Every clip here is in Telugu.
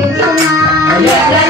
Yeah.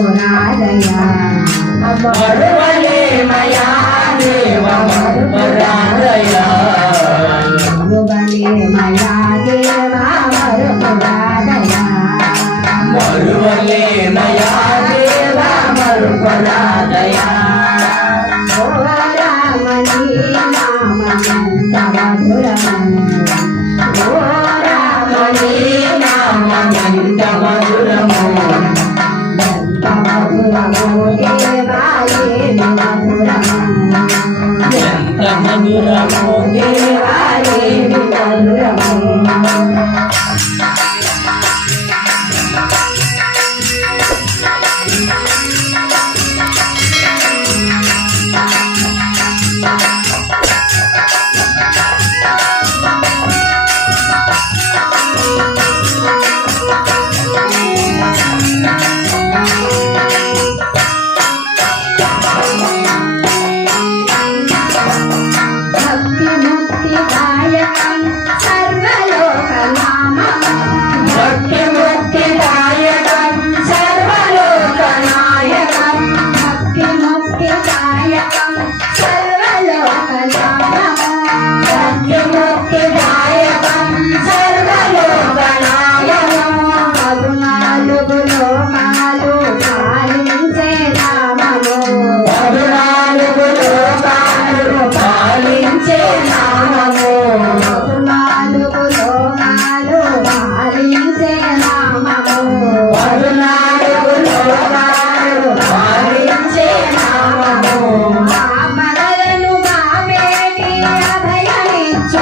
మరువరాలయా మరువలే మయా దేవ మరువరాలయా మరువలే మయా దేవ మరువరాలయా మరువలే మయా దేవ మరువరాలయా మధురమణి నామ ఎంత మధురమణి నామ ఎంత మధుర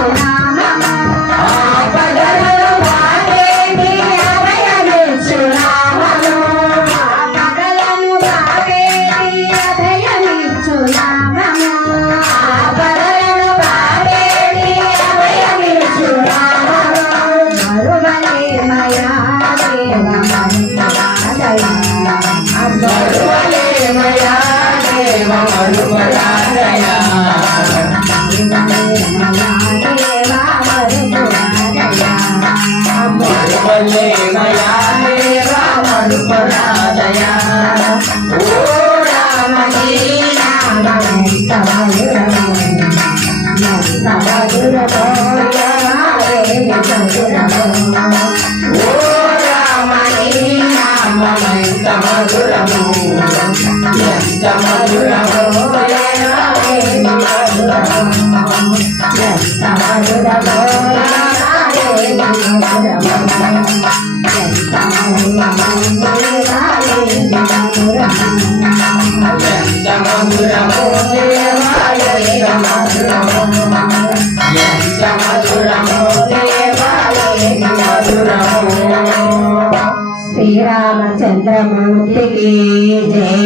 Bye. రామచంద్రమూర్తికి జయ